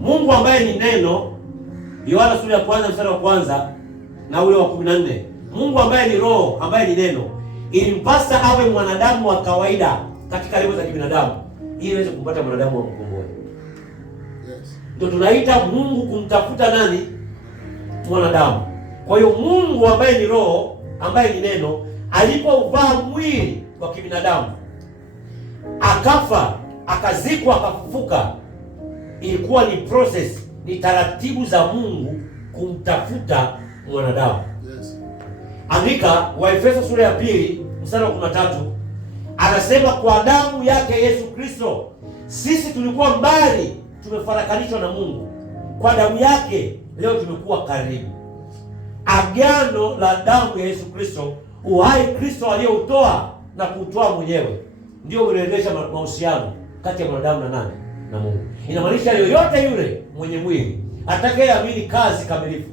Mungu ambaye ni neno, Yohana sura ya kwanza mstari wa kwanza na ule wa 14. Mungu ambaye ni roho, ambaye ni neno, ilimpasa awe mwanadamu wa kawaida katika levo za kibinadamu ili aweze kumpata mwanadamu wa kukomboa. Yes. Ndio tunaita Mungu kumtafuta nani? Mwanadamu. Kwa hiyo Mungu ambaye ni roho, ambaye ni neno, alipovaa mwili wa kibinadamu, akafa, akazikwa, akafufuka, ilikuwa ni process, ni taratibu za Mungu kumtafuta mwanadamu. Yes. Andika Waefeso sura ya 2 mstari wa 13, anasema kwa damu yake Yesu Kristo sisi tulikuwa mbali, tumefarakanishwa na Mungu, kwa damu yake leo tumekuwa karibu. Agano la damu ya Yesu Kristo, uhai Kristo aliyoutoa na kuutoa mwenyewe, ndio unaendesha mahusiano kati ya mwanadamu na nani? Na Mungu. Inamaanisha yoyote yule mwenye mwili atakayeamini kazi kamilifu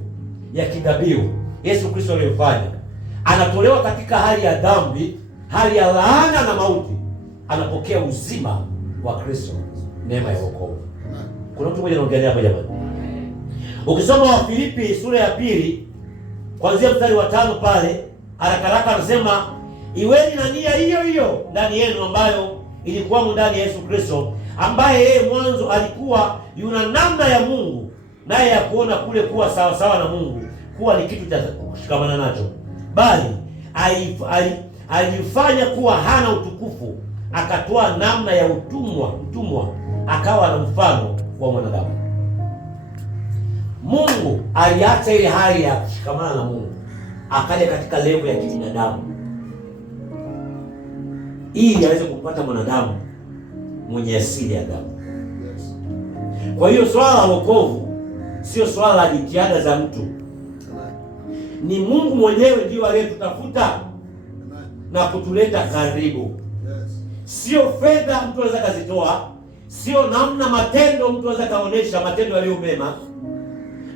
ya kidhabihu Yesu Kristo aliyofanya, anatolewa katika hali ya dhambi, hali ya laana na mauti, anapokea uzima wa Kristo, neema ya wokovu. Kuna mtu mmoja anaongelea hapa jamani. Ukisoma Wafilipi sura ya 2 kuanzia mstari wa 5 pale, haraka haraka anasema iweni na nia hiyo hiyo ndani yenu ambayo ilikuwa ndani ya Yesu Kristo, ambaye yeye mwanzo alikuwa yuna namna ya Mungu, naye ya kuona kule kuwa sawa sawa na Mungu kuwa ni kitu cha kushikamana nacho, bali alifanya kuwa hana utukufu, akatoa namna ya mtumwa, akawa na mfano wa mwanadamu. Mungu aliacha ile hali ya kushikamana na Mungu, akaja katika level ya kibinadamu ili aweze kupata mwanadamu mwenye asili ya damu. Kwa hiyo swala la wokovu sio swala la jitihada za mtu. Ni Mungu mwenyewe ndio aliyetutafuta na kutuleta karibu. Sio fedha mtu anaweza kazitoa, sio namna matendo mtu anaweza kaonesha matendo yaliyo mema.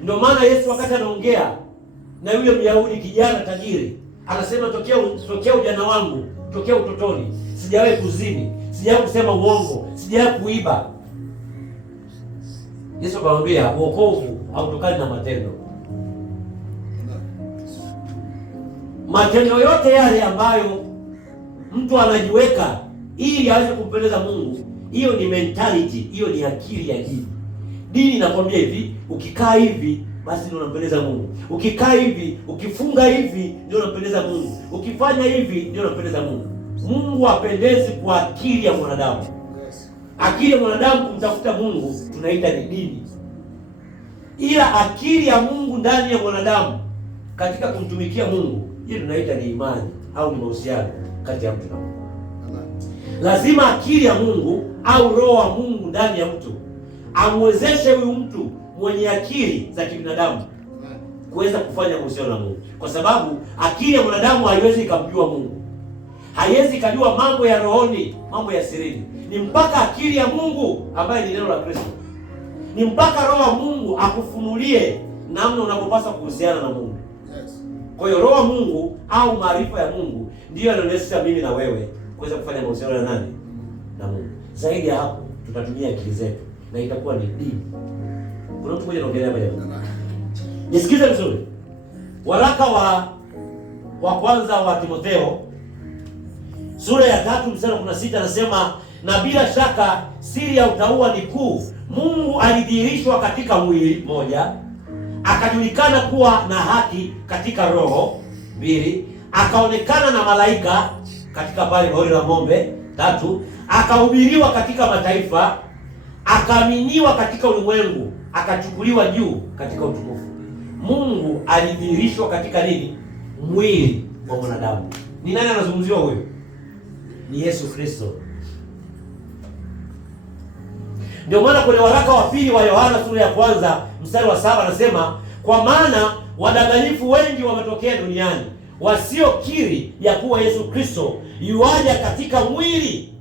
Ndio maana Yesu wakati anaongea na yule Myahudi kijana tajiri, anasema tokea ujana wangu, tokea utotoni sijawahi kuzini, sijawahi kusema uongo, sijawahi kuiba. Yesu akamwambia wokovu hautokani na matendo. Matendo yote yale ambayo mtu anajiweka ili aweze kumpendeza Mungu, hiyo ni mentality, hiyo ni akili ya dini. Dini inakwambia hivi, ukikaa hivi basi ndio unampendeza Mungu. Ukikaa hivi, ukifunga hivi ndio unampendeza Mungu. Ukifanya hivi ndio unampendeza Mungu. Mungu hapendezi kwa akili ya mwanadamu. Akili ya mwanadamu kumtafuta Mungu tunaita ni dini. Ila akili ya Mungu ndani ya mwanadamu katika kumtumikia Mungu, hiyo tunaita ni imani au ni mahusiano kati ya mtu na Mungu. Lazima akili ya Mungu au roho wa Mungu ndani ya mtu amwezeshe huyu mtu mwenye akili za kibinadamu kuweza kufanya mahusiano na Mungu, kwa sababu akili ya mwanadamu haiwezi ikamjua Mungu, haiwezi ikajua mambo ya rohoni, mambo ya sirini. Ni mpaka akili ya Mungu ambaye ni neno la Kristo, ni mpaka roho wa Mungu akufunulie namna unapopaswa kuhusiana na Mungu. Kwa hiyo roho wa Mungu au maarifa ya Mungu ndiyo yanayonesha mimi na wewe kuweza kufanya mahusiano na nani? Na Mungu. Zaidi ya hapo tutatumia akili zetu na itakuwa ni dini. Kuna mtu mmoja anaongelea hapa jamani. Nisikize vizuri. Waraka wa kwanza wa Timotheo sura ya 3 mstari wa 16 anasema, na bila shaka siri ya utauwa ni kuu. Mungu alidhihirishwa katika mwili moja, akajulikana kuwa na haki katika roho 2, akaonekana na malaika katika pale hori la ng'ombe 3, akahubiriwa katika mataifa, akaaminiwa katika ulimwengu, akachukuliwa juu katika utukufu. Mungu alidhihirishwa katika nini? Mwili wa mwanadamu. Ni nani anazungumziwa huyo? Ni Yesu Kristo. Ndio maana kwenye waraka wa pili wa Yohana sura ya 1 mstari wa 7 anasema, kwa maana wadanganyifu wengi wametokea duniani, wasiokiri ya kuwa Yesu Kristo yuaja katika mwili.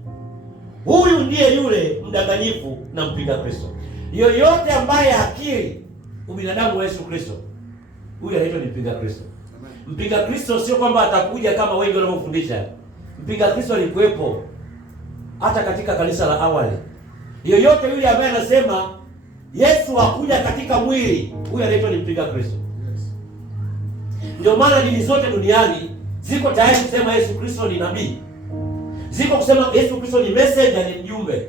Huyu ndiye yule mdanganyifu na mpinga Kristo. Yoyote ambaye hakiri ubinadamu wa Yesu Kristo, huyu anaitwa ni mpinga Kristo. Mpinga Kristo sio kwamba atakuja kama wengi wanavyofundisha. Mpinga Kristo alikuwepo hata katika kanisa la awali. Yoyote yule ambaye anasema Yesu hakuja katika mwili, huyu anaitwa ni mpinga Kristo. Ndio maana dini zote duniani ziko tayari kusema Yesu Kristo ni nabii, ziko kusema Yesu Kristo ni messenger, ni mjumbe.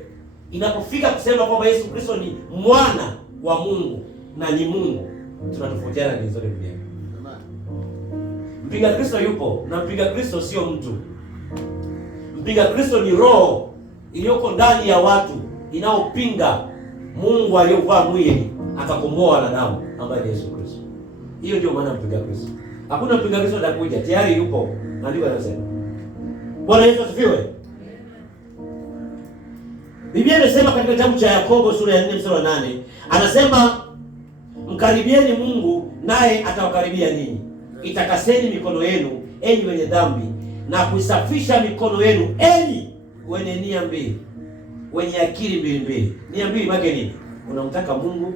Inapofika kusema kwamba Yesu Kristo ni mwana wa Mungu na ni Mungu, tunatofautiana dini zote duniani. Mpinga Kristo yupo, na mpinga Kristo sio mtu. Mpinga Kristo ni roho iliyoko ndani ya watu inaopinga Mungu aliyovaa mwili akakomboa wanadamu, ambaye ni Yesu Kristo. Hiyo ndio maana mpinga Kristo. Hakuna mpinga Kristo atakuja, tayari yupo. Maandiko yanasema. Bwana Yesu asifiwe. Biblia inasema katika kitabu cha Yakobo sura ya 4 mstari wa 8, anasema mkaribieni Mungu naye atawakaribia ninyi. Itakaseni mikono yenu enyi wenye dhambi, na kuisafisha mikono yenu enyi wenye nia mbili, wenye akili mbili mbili. Nia mbili maana nini? Unamtaka Mungu,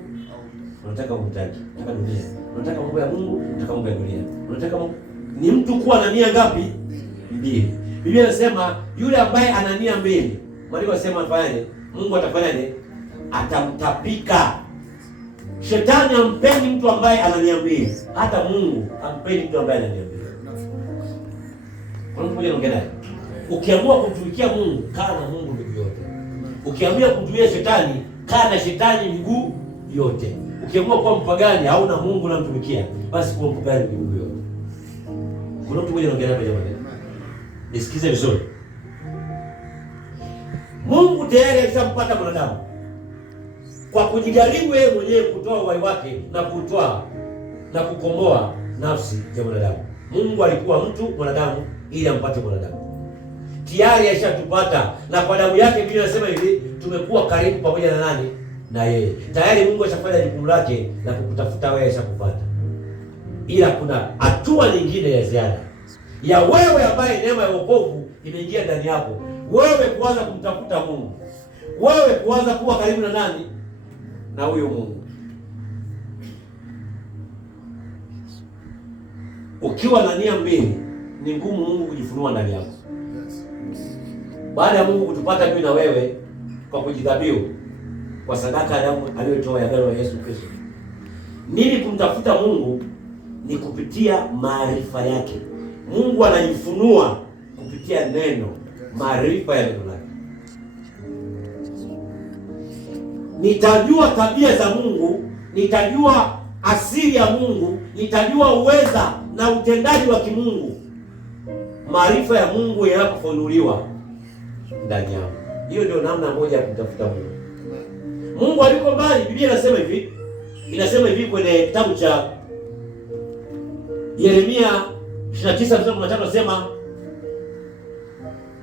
unataka kumtaki, unataka dunia. Unataka mambo ya Mungu, unataka mambo ya dunia. Unataka Mungu. Ni mtu kuwa na nia ngapi? Mbili. Biblia inasema yule ambaye ana nia mbili, Maandiko yanasema afanyaje? Mungu atafanyaje? Atamtapika. Shetani hampendi mtu ambaye ana nia mbili. Hata Mungu hampendi mtu ambaye ana nia mbili. Kwa nini naye? Ukiamua kumtumikia Mungu, kaa na Mungu miguu yote. Ukiamua kumtumikia shetani, kaa na shetani miguu yote. Ukiamua kuwa mpagani, hauna Mungu unamtumikia, basi kuwa mpagani miguu yote. Kuna mtu mmoja anaongea hapa jamani. Nisikize vizuri. Mungu tayari alishampata mwanadamu kwa kujigarimu yeye mwenyewe kutoa uhai wake na kutoa na kukomboa nafsi ya mwanadamu. Mungu alikuwa mtu mwanadamu ili ampate mwanadamu. Tayari alishatupata, na kwa damu yake Biblia inasema hivi, tumekuwa karibu pamoja na nani? Na yeye. Tayari Mungu ashafanya jukumu lake la kukutafuta wewe, ashakupata. Ila kuna hatua nyingine ya ziada ya wewe ambaye neema ya wokovu imeingia ndani yako. Wewe kuanza kumtafuta Mungu. Wewe kuanza kuwa karibu na nani? Na huyo Mungu. Ukiwa na nia mbili, ni ngumu Mungu kujifunua ndani yako. Baada ya Mungu kutupata mimi na wewe kwa kujidhabihu kwa sadaka ya damu aliyotoa ya agano la Yesu Kristo. Nini kumtafuta Mungu? Ni kupitia maarifa yake. Mungu anajifunua kupitia neno, maarifa ya neno lake. Nitajua tabia za Mungu, nitajua asili ya Mungu, nitajua uweza na utendaji wa kimungu. Maarifa ya Mungu yanapofunuliwa ndani yangu. Hiyo ndio namna moja ya kumtafuta Mungu. Mungu aliko mbali. Biblia inasema hivi kwenye kitabu cha Yeremia 29:15, anasema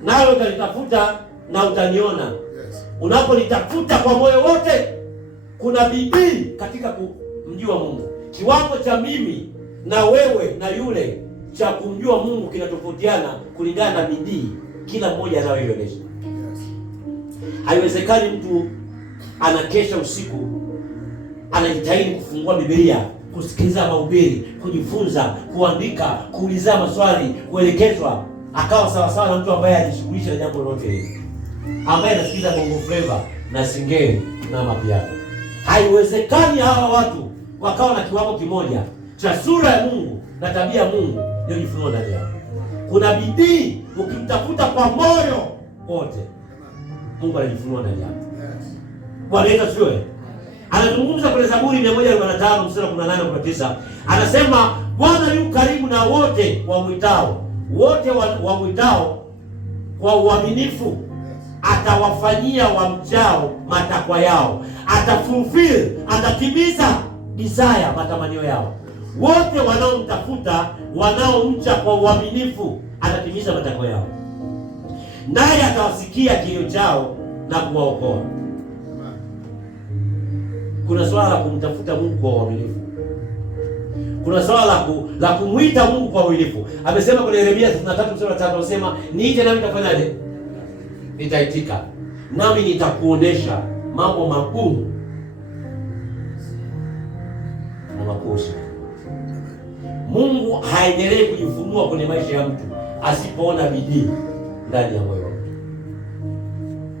nawe utanitafuta na utaniona. Unaponitafuta kwa moyo wote. Kuna bidii katika kumjua Mungu. Kiwango cha mimi na wewe na yule cha kumjua Mungu kinatofautiana kulingana na bidii kila mmoja anayoionyesha. Haiwezekani mtu anakesha usiku, anajitahidi kufungua Biblia, kusikiliza mahubiri, kujifunza, kuandika, kuuliza maswali, kuelekezwa, akawa sawa sawa na mtu ambaye hajishughulisha na jambo lolote hili, ambaye anasikiliza bongo flava na singeli na mapiano. Haiwezekani hawa watu wakawa na kiwango kimoja cha sura ya Mungu na tabia ya Mungu ndio jifunua ndani yao. Kuna bidii, ukimtafuta kwa moyo wote, Mungu anajifunua ndani yako. Bwana Yesu asifiwe. Anazungumza kwenye Zaburi 145 mstari wa 18 na 19. Anasema Bwana yu karibu na wote wamwitao. Wote wamwitao kwa uaminifu atawafanyia wamchao matakwa yao. Atafulfill, atatimiza desire, matamanio yao. Wote wanaomtafuta, wanaomcha kwa uaminifu, atatimiza matakwa yao. Naye atawasikia kilio chao na kuwaokoa. Kuna swala la kumtafuta Mungu kwa uaminifu. Kuna swala la kumuita Mungu kwa uaminifu. Amesema kwenye Yeremia 33 mstari wa 5, anasema niite nami nitafanyaje? Nitaitika. Nami nitakuonesha mambo magumu na makuu. Mungu haendelee kujifunua kwenye maisha ya mtu asipoona bidii ndani ya moyo.